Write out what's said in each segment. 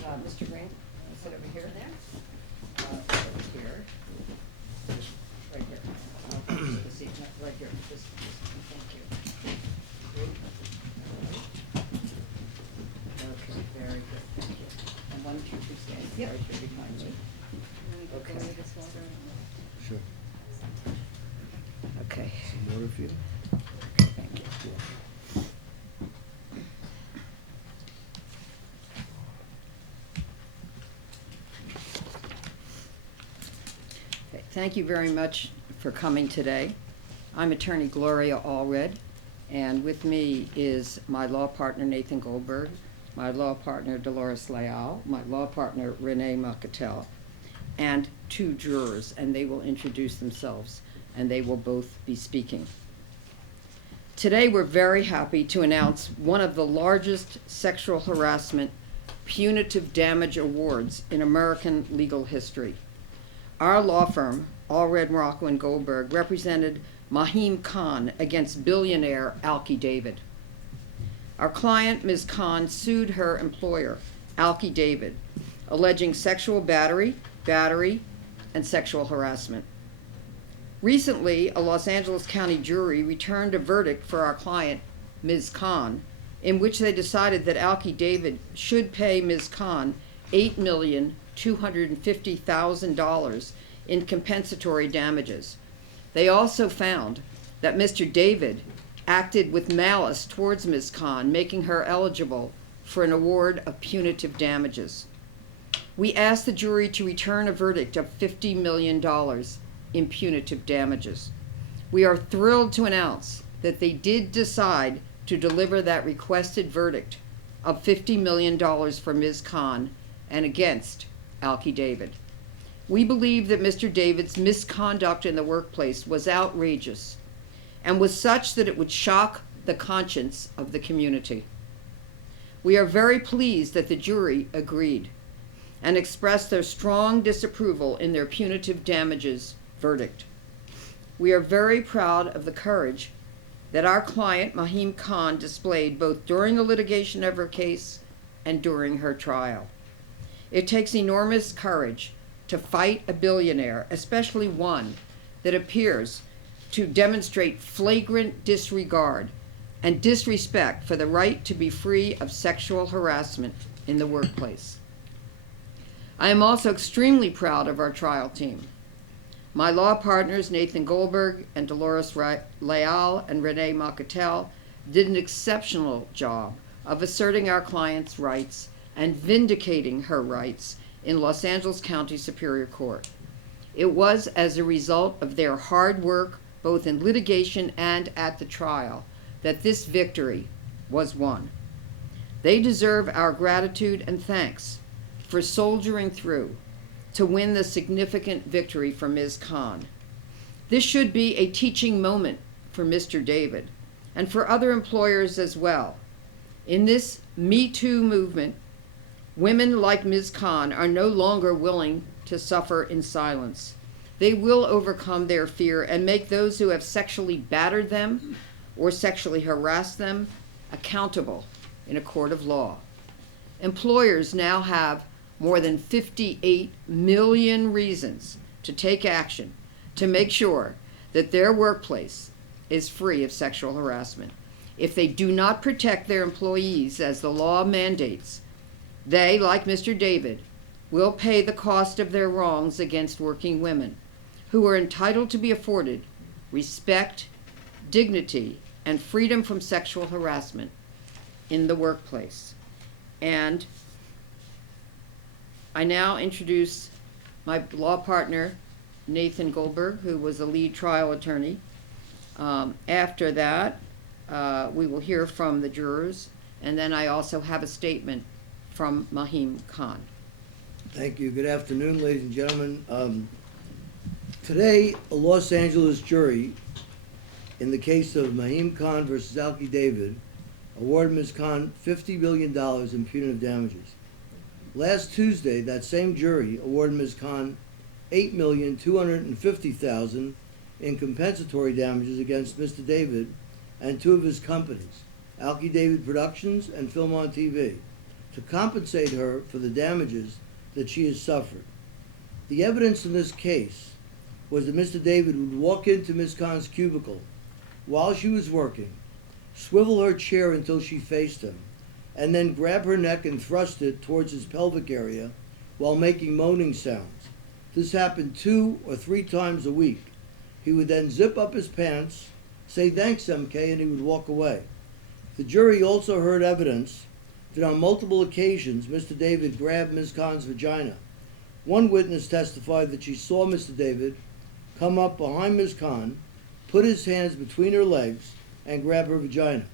Mr. Green, sit over here. Over here. Right here. Take a seat. No, right here. Just, thank you. Okay, very good. Thank you. And why don't you two stand right here behind me? Okay. Sure. Okay. Some water for you? Thank you. Okay, thank you very much for coming today. I'm attorney Gloria Allred, and with me is my law partner Nathan Goldberg, my law partner Dolores Leal, my law partner Renee Macatel, and two jurors, and they will introduce themselves, and they will both be speaking. Today we're very happy to announce one of the largest sexual harassment punitive damage awards in American legal history. Our law firm, Allred, Maroko and Goldberg, represented Mahim Khan against billionaire Alki David. Our client, Ms. Khan, sued her employer, Alki David, alleging sexual battery, and sexual harassment. Recently, a Los Angeles County jury returned a verdict for our client, Ms. Khan, in which they decided that Alki David should pay Ms. Khan $8,250,000 in compensatory damages. They also found that Mr. David acted with malice towards Ms. Khan, making her eligible for an award of punitive damages. We asked the jury to return a verdict of $50 million in punitive damages. We are thrilled to announce that they did decide to deliver that requested verdict of $50 million for Ms. Khan and against Alki David. We believe that Mr. David's misconduct in the workplace was outrageous and was such that it would shock the conscience of the community. We are very pleased that the jury agreed and expressed their strong disapproval in their punitive damages verdict. We are very proud of the courage that our client, Mahim Khan, displayed both during the litigation of her case and during her trial. It takes enormous courage to fight a billionaire, especially one that appears to demonstrate flagrant disregard and disrespect for the right to be free of sexual harassment in the workplace. I am also extremely proud of our trial team. My law partners, Nathan Goldberg and Dolores Leal and Renee Macatel, did an exceptional job of asserting our client's rights and vindicating her rights in Los Angeles County Superior Court. It was as a result of their hard work, both in litigation and at the trial, that this victory was won. They deserve our gratitude and thanks for soldiering through to win the significant victory for Ms. Khan. This should be a teaching moment for Mr. David and for other employers as well. In this Me Too movement, women like Ms. Khan are no longer willing to suffer in silence. They will overcome their fear and make those who have sexually battered them or sexually harassed them accountable in a court of law. Employers now have more than 58 million reasons to take action to make sure that their workplace is free of sexual harassment. If they do not protect their employees as the law mandates, they, like Mr. David, will pay the cost of their wrongs against working women who are entitled to be afforded respect, dignity, and freedom from sexual harassment in the workplace. And I now introduce my law partner, Nathan Goldberg, who was the lead trial attorney. After that, we will hear from the jurors, and then I also have a statement from Mahim Khan. Thank you. Good afternoon, ladies and gentlemen. Today, a Los Angeles jury in the case of Mahim Khan versus Alki David awarded Ms. Khan $50 million in punitive damages. Last Tuesday, that same jury awarded Ms. Khan $8,250,000 in compensatory damages against Mr. David and two of his companies, Alki David Productions and Film on TV, to compensate her for the damages that she has suffered. The evidence in this case was that Mr. David would walk into Ms. Khan's cubicle while she was working, swivel her chair until she faced him, and then grab her neck and thrust it towards his pelvic area while making moaning sounds. This happened 2 or 3 times a week. He would then zip up his pants, say thanks MK, and he would walk away. The jury also heard evidence that on multiple occasions Mr. David grabbed Ms. Khan's vagina. One witness testified that she saw Mr. David come up behind Ms. Khan, put his hands between her legs, and grab her vagina.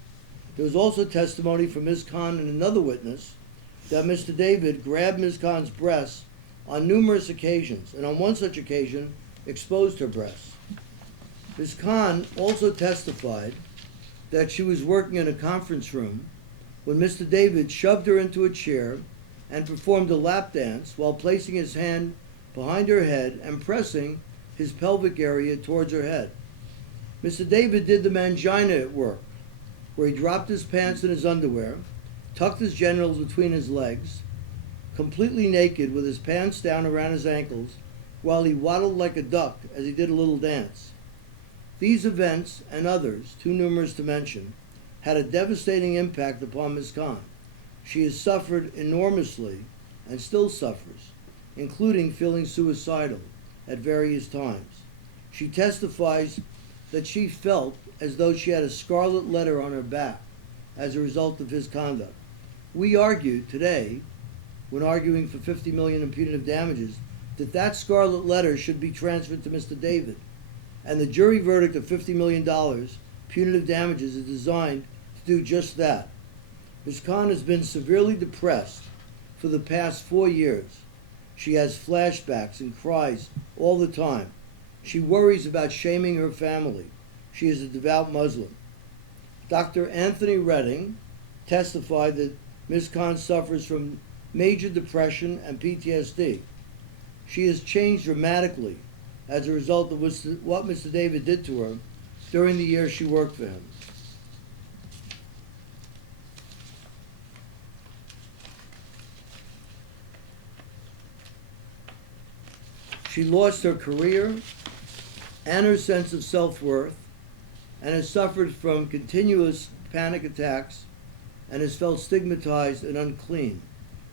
There was also testimony from Ms. Khan and another witness that Mr. David grabbed Ms. Khan's breasts on numerous occasions, and on one such occasion exposed her breasts. Ms. Khan also testified that she was working in a conference room when Mr. David shoved her into a chair and performed a lap dance while placing his hand behind her head and pressing his pelvic area towards her head. Mr. David did the mangina at work, where he dropped his pants and his underwear, tucked his genitals between his legs, completely naked with his pants down around his ankles, while he waddled like a duck as he did a little dance. These events, and others, too numerous to mention, had a devastating impact upon Ms. Khan. She has suffered enormously and still suffers, including feeling suicidal at various times. She testifies that she felt as though she had a scarlet letter on her back as a result of his conduct. We argued today, when arguing for $50 million in punitive damages, that that scarlet letter should be transferred to Mr. David. And the jury verdict of $50 million punitive damages is designed to do just that. Ms. Khan has been severely depressed for the past 4 years. She has flashbacks and cries all the time. She worries about shaming her family. She is a devout Muslim. Dr. Anthony Redding testified that Ms. Khan suffers from major depression and PTSD. She has changed dramatically as a result of what Mr. David did to her during the years she worked for him. She lost her career and her sense of self-worth, and has suffered from continuous panic attacks and has felt stigmatized and unclean,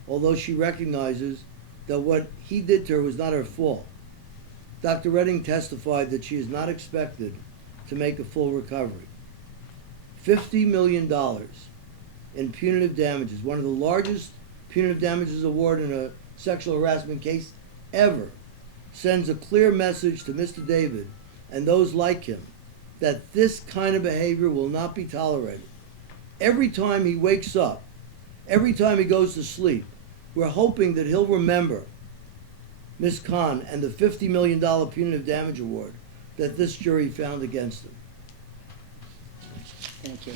although she recognizes that what he did to her was not her fault. Dr. Redding testified that she is not expected to make a full recovery. $50 million in punitive damages, one of the largest punitive damages award in a sexual harassment case ever, sends a clear message to Mr. David and those like him that this kind of behavior will not be tolerated. Every time he wakes up, every time he goes to sleep, we're hoping that he'll remember Ms. Khan and the $50 million punitive damage award that this jury found against him. Thank you.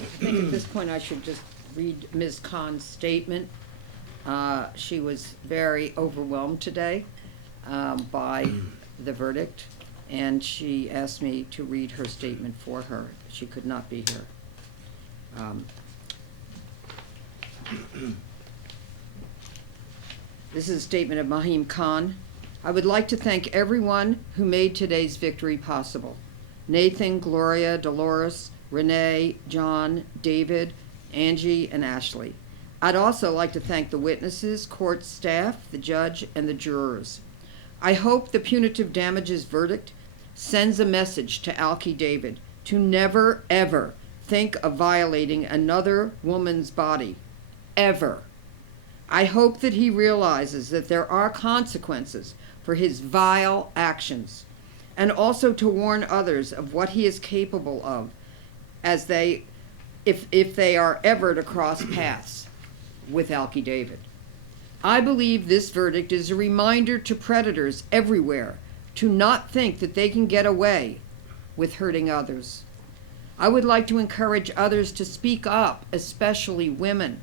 I think at this point I should just read Ms. Khan's statement. She was very overwhelmed today by the verdict, and she asked me to read her statement for her. She could not be here. This is a statement of Mahim Khan. I would like to thank everyone who made today's victory possible. Nathan, Gloria, Dolores, Renee, John, David, Angie, and Ashley. I'd also like to thank the witnesses, court staff, the judge, and the jurors. I hope the punitive damages verdict sends a message to Alki David to never, ever think of violating another woman's body, ever. I hope that he realizes that there are consequences for his vile actions, and also to warn others of what he is capable of as if they are ever to cross paths with Alki David. I believe this verdict is a reminder to predators everywhere to not think that they can get away with hurting others. I would like to encourage others to speak up, especially women,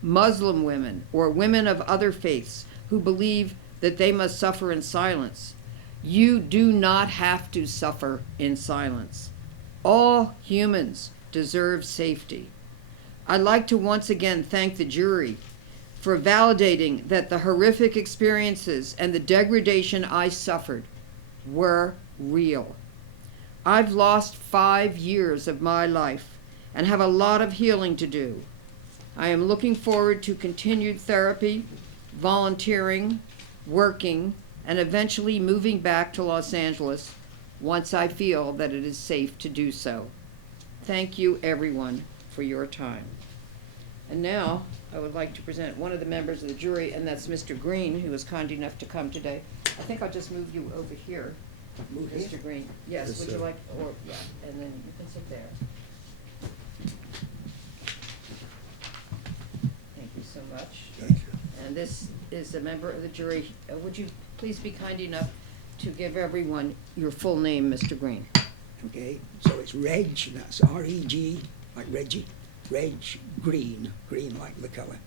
Muslim women, or women of other faiths who believe that they must suffer in silence. You do not have to suffer in silence. All humans deserve safety. I'd like to once again thank the jury for validating that the horrific experiences and the degradation I suffered were real. I've lost 5 years of my life and have a lot of healing to do. I am looking forward to continued therapy, volunteering, working, and eventually moving back to Los Angeles once I feel that it is safe to do so. Thank you, everyone, for your time. And now, I would like to present one of the members of the jury, and that's Mr. Green, who was kind enough to come today. I think I'll just move you over here, Move Mr. here? Green. Yes, Yes, would you sir. like, or, yeah, and then you can sit there. Thank you so much. Thank you. And this is a member of the jury. Would you please be kind enough to give everyone your full name, Mr. Green? Okay, so it's Reg, that's R-E-G, like Reggie, Reg Green, green like the colour.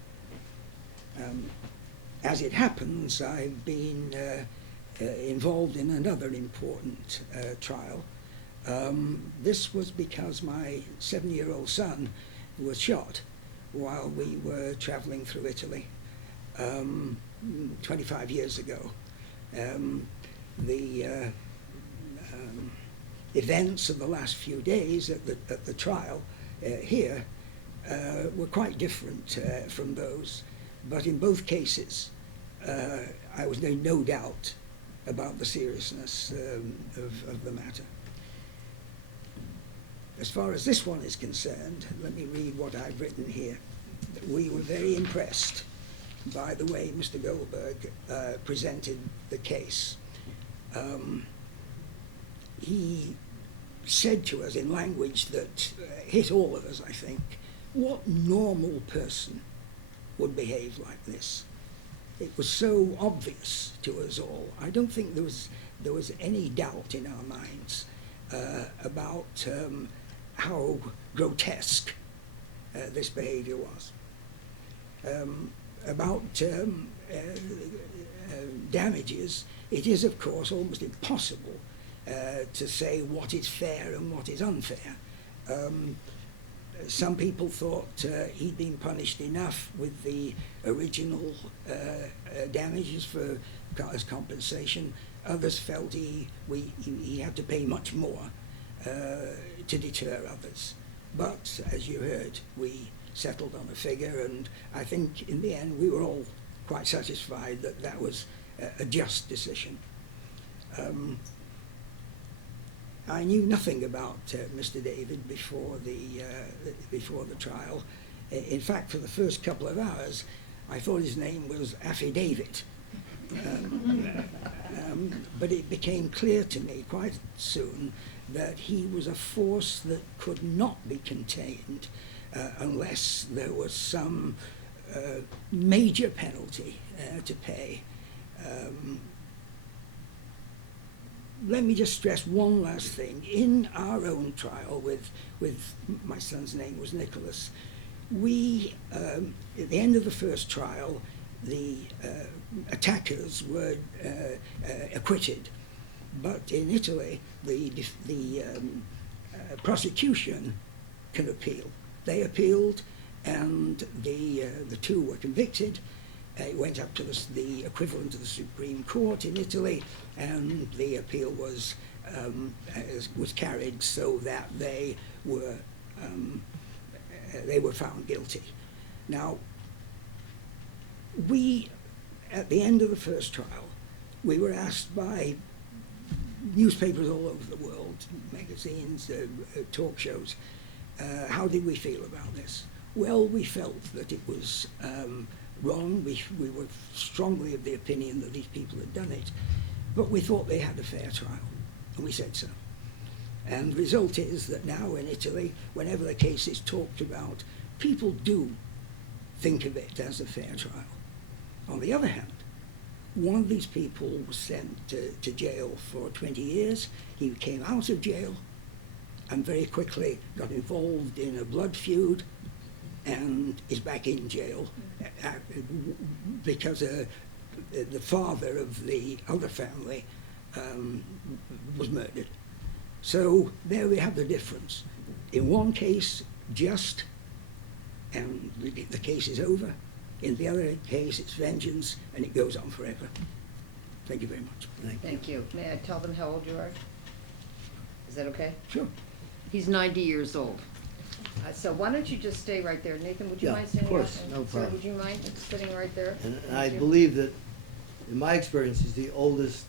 As it happens, I've been involved in another important trial. This was because my 7-year-old son was shot while we were travelling through Italy 25 years ago. The events of the last few days at the trial here were quite different from those, but in both cases I was in no doubt about the seriousness of the matter. As far as this one is concerned, let me read what I've written here. We were very impressed by the way Mr. Goldberg presented the case. He said to us in language that hit all of us, I think, what normal person would behave like this? It was so obvious to us all. I don't think there was any doubt in our minds about how grotesque this behavior was. About damages, it is of course almost impossible to say what is fair and what is unfair. Some people thought he'd been punished enough with the original damages as compensation. Others felt he had to pay much more to deter others. But as you heard, we settled on a figure, and I think in the end we were all quite satisfied that that was a just decision. I knew nothing about Mr. David before the trial. In fact, for the first couple of hours, I thought his name was Affidavit. But it became clear to me quite soon that he was a force that could not be contained unless there was some major penalty to pay. Let me just stress one last thing. In our own trial with my son's name was Nicholas, we, at the end of the first trial, the attackers were acquitted. But in Italy, the prosecution can appeal. They appealed, and the two were convicted. It went up to the equivalent of the Supreme Court in Italy, and the appeal was carried so that they were found guilty. Now, we, at the end of the first trial, we were asked by newspapers all over the world, magazines, talk shows, how did we feel about this? Well, we felt that it was wrong. We were strongly of the opinion that these people had done it, but we thought they had a fair trial, and we said so. And the result is that now in Italy, whenever the case is talked about, people do think of it as a fair trial. On the other hand, one of these people was sent to jail for 20 years. He came out of jail and very quickly got involved in a blood feud and is back in jail because the father of the other family was murdered. So there we have the difference. In one case, just, and the case is over. In the other case, it's vengeance, and it goes on forever. Thank you very much. Thank you. May I tell them how old you are? Is that okay? Sure. He's 90 years old. So why don't you just stay right there? Nathan, would you Yeah, mind of standing up? course, And no sir, problem. would you mind sitting right there? And Thank I you. believe that, in my experience, he's the oldest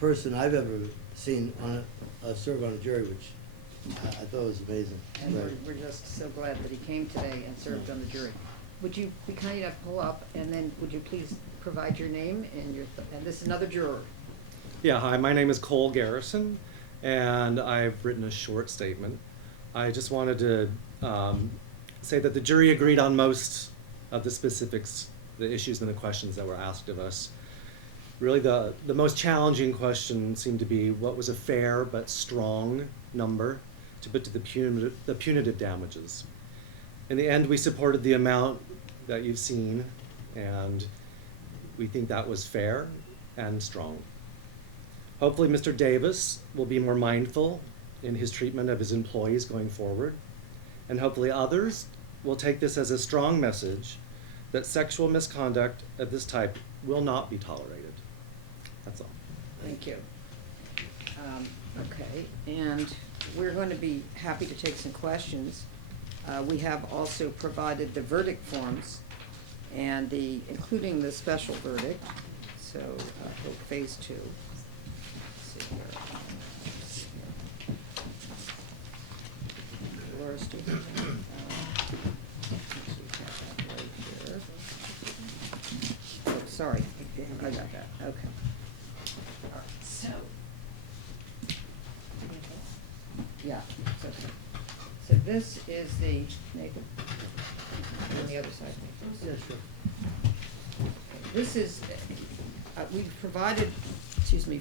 person I've ever seen on serve on a jury, which I thought was amazing. And Right. we're just so glad that he came today and served on the jury. Would you be kind enough to pull up, and then would you please provide your name and and this is another juror. Yeah, hi, my name is Cole Garrison, and I've written a short statement. I just wanted to say that the jury agreed on most of the specifics, the issues and the questions that were asked of us. Really, the most challenging question seemed to be what was a fair but strong number to put to the punitive damages. In the end, we supported the amount that you've seen, and we think that was fair and strong. Hopefully, Mr. Davis will be more mindful in his treatment of his employees going forward, and hopefully others will take this as a strong message that sexual misconduct of this type will not be tolerated. That's all. Thank you. Okay, and we're going to be happy to take some questions. We have also provided the verdict forms and including the special verdict. So, phase 2. Let's see here. Laura, do you have that? Let's see, we have that right here. Oh, sorry, I got that, okay. All right, so. Yeah, so this is the, Nathan, on the other side. Yeah, sure. This is, we've provided,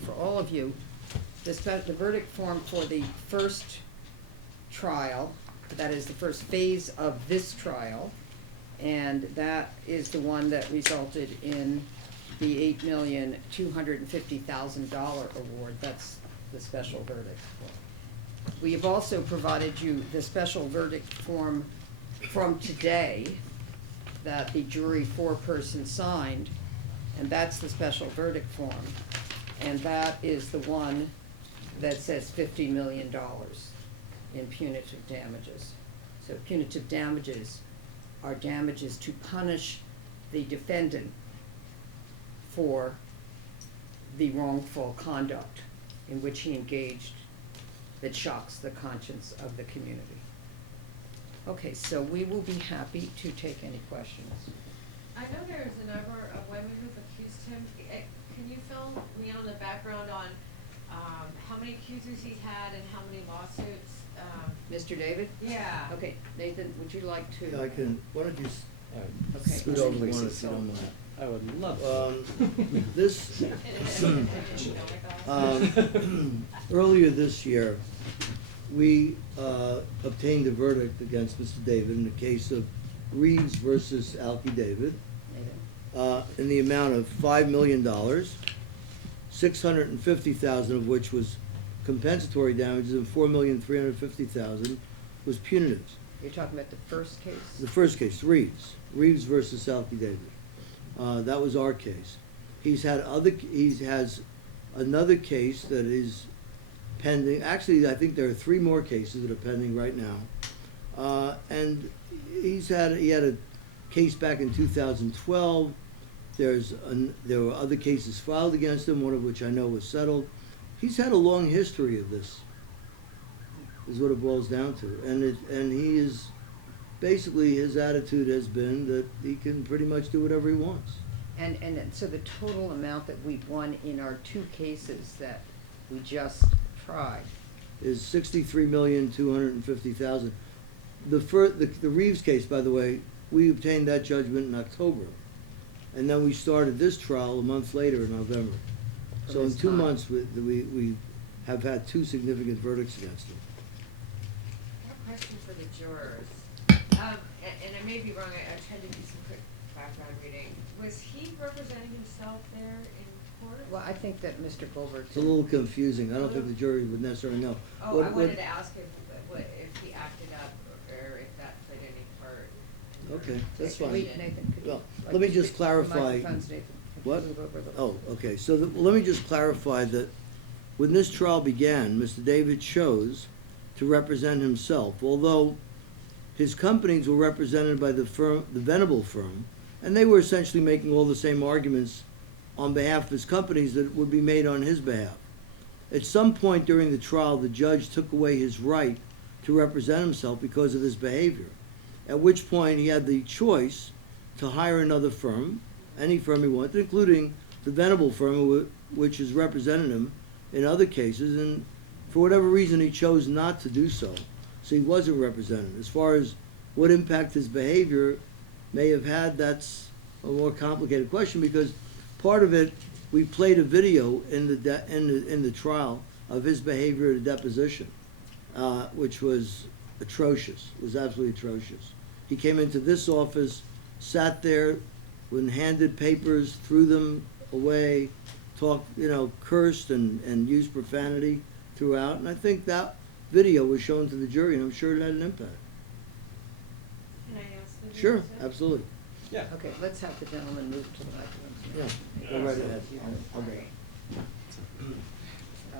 for all of you, the verdict form for the first trial, that is the first phase of this trial, and that is the one that resulted in the $8,250,000 award. That's the special verdict form. We have also provided you the special verdict form from today that the jury foreperson signed, and that's the special verdict form. And that is the one that says $50 million in punitive damages. So punitive damages are damages to punish the defendant for the wrongful conduct in which he engaged that shocks the conscience of the community. Okay, so we will be happy to take any questions. I know there's a number of women who've accused him. Can you fill me on the background on how many accusers he's had and how many lawsuits? Mr. David? Yeah. Okay, Nathan, would you like to? Yeah, I can, why don't you Okay. scoot over one if you don't mind? I would love to. This, earlier this year, we obtained a verdict against Mr. David in the case of Reeves versus Alki David Nathan? in the amount of $5 million, $650,000 of which was compensatory damages and $4,350,000 was punitives. You're talking about the first case? The first case, Reeves versus Alki David. That was our case. He has another case that is pending. Actually, I think there are 3 more cases that are pending right now. And he had a case back in 2012. There were other cases filed against him, one of which I know was settled. He's had a long history of this, is what it boils down to. And he is, basically his attitude has been that he can pretty much do whatever he wants. And so the total amount that we've won in our 2 cases that we just tried. Is $63,250,000. The Reeves case, by the way, we obtained that judgment in October. And then we started this trial a month later in November. So in 2 months, we have had 2 significant verdicts against him. I have a question for the jurors. And I may be wrong, I tried to do some quick background reading. Was he representing himself there in court? Well, I think that Mr. Goldberg. It's a little confusing. I don't think the jury would necessarily know. Oh, I wanted to ask if he acted up or if that played any part in Okay, that's Nathan, fine. Nathan, could you, Well, like, let me to just speak- clarify- Microphones, Nathan. What? Move over a little. Oh, okay, so let me just clarify that when this trial began, Mr. David chose to represent himself, although his companies were represented by the firm, the Venable firm, and they were essentially making all the same arguments on behalf of his companies that would be made on his behalf. At some point during the trial, the judge took away his right to represent himself because of his behavior, at which point he had the choice to hire another firm, any firm he wanted, including the Venable firm, which has represented him in other cases, and for whatever reason he chose not to do so. So he wasn't represented. As far as what impact his behavior may have had, that's a more complicated question, because part of it, we played a video in the trial of his behavior at a deposition, which was atrocious. It was absolutely atrocious. He came into this office, sat there, when handed papers, threw them away, talked, cursed and used profanity throughout. And I think that video was shown to the jury, and I'm sure it had an impact. Can I ask the Sure, jurors? absolutely. Yeah. Okay, let's have the gentleman move to the microphones. Yeah, go right ahead. I'll go.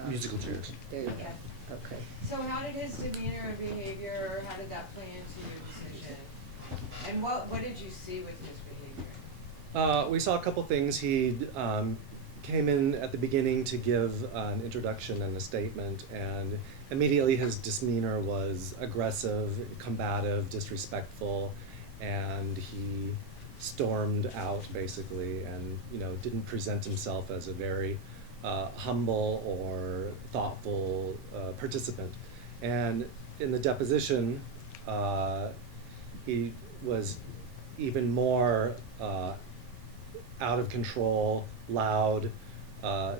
Musical chairs. There you Okay. go. Okay. So how did his demeanor and behavior, how did that play into your decision? And what did you see with his behavior? We saw a couple things. He came in at the beginning to give an introduction and a statement, and immediately his demeanor was aggressive, combative, disrespectful, and he stormed out basically, and didn't present himself as a very humble or thoughtful participant. And in the deposition, he was even more out of control, loud,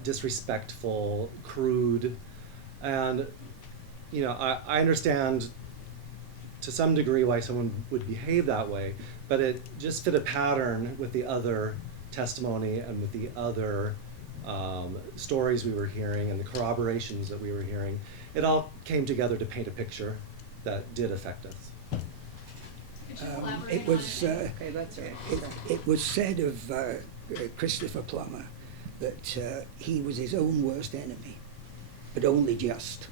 disrespectful, crude, and I understand to some degree why someone would behave that way, but it just fit a pattern with the other testimony and with the other stories we were hearing and the corroborations that we were hearing. It all came together to paint a picture that did affect us. Could you elaborate It was on it? Okay, that's all right. it was said of Christopher Plummer that he was his own worst enemy, but only just.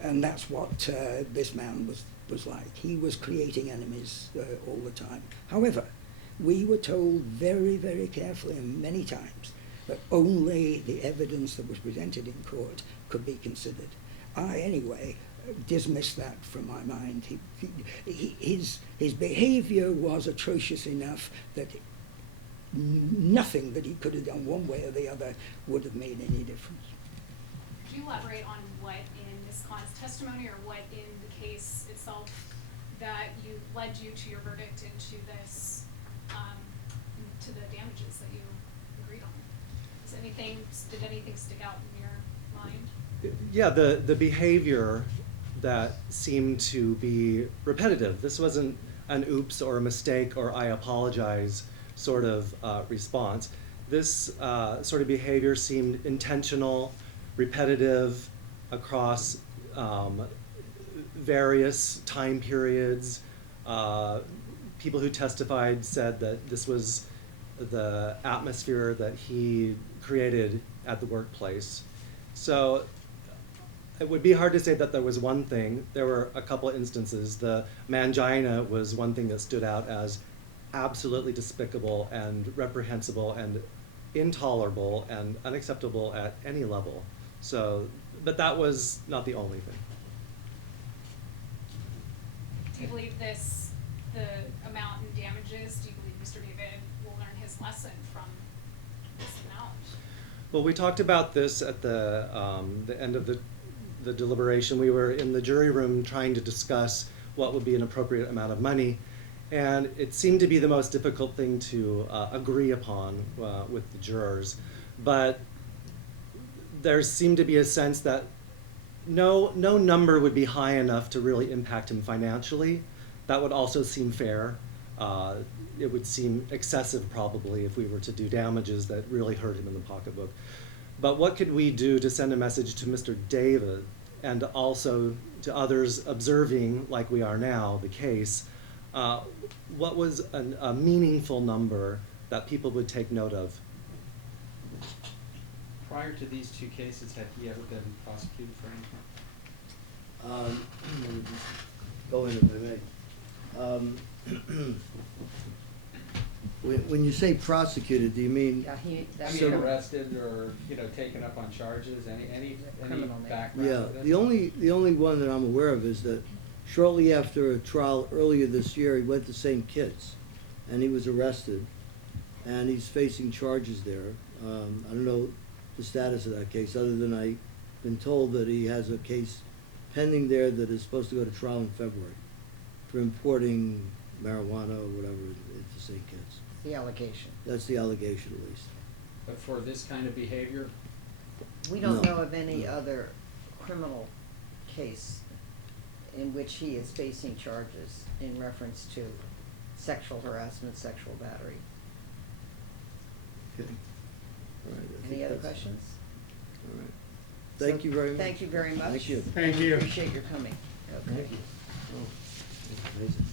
And that's what this man was like. He was creating enemies all the time. However, we were told very, very carefully and many times that only the evidence that was presented in court could be considered. I, anyway, dismissed that from my mind. His behavior was atrocious enough that nothing that he could have done one way or the other would have made any difference. Could you elaborate on what in Ms. Khan's testimony or what in the case itself that led you to your verdict and to this, to the damages that you agreed on? Did anything stick out in your mind? Yeah, the behavior that seemed to be repetitive. This wasn't an oops or a mistake or I apologize sort of response. This sort of behavior seemed intentional, repetitive across various time periods. People who testified said that this was the atmosphere that he created at the workplace. So it would be hard to say that there was one thing. There were a couple of instances. The mangina was one thing that stood out as absolutely despicable and reprehensible and intolerable and unacceptable at any level. So, but that was not the only thing. Do you believe the amount in damages, do you believe Mr. David will learn his lesson from this amount? Well, we talked about this at the end of the deliberation. We were in the jury room trying to discuss what would be an appropriate amount of money, and it seemed to be the most difficult thing to agree upon with the jurors. But there seemed to be a sense that no number would be high enough to really impact him financially. That would also seem fair. It would seem excessive probably if we were to do damages that really hurt him in the pocketbook. But what could we do to send a message to Mr. David and also to others observing, like we are now, the case, what was a meaningful number that people would take note of? Prior to these two cases, had he ever been prosecuted for anything? Let me just go in if I may. When you say prosecuted, do you mean? Yeah, I that's mean, So- arrested or, taken up on charges, any Criminal nature. background? Yeah, with it? the only one that I'm aware of is that shortly after a trial earlier this year, he went to St. Kitts, and he was arrested, and he's facing charges there. I don't know the status of that case, other than I've been told that he has a case pending there that is supposed to go to trial in February for importing marijuana or whatever into St. Kitts. the allegation. That's the allegation, at least. But for this kind of behavior, We don't No, know of any no. other criminal case in which he is facing charges in reference to sexual harassment, sexual battery. Okay. All right. I think Any other that's- questions? All right. Thank So, you very much. Thank you very much. Thank you. Thank you. Appreciate your coming. Okay. Thank you. Oh, that's amazing.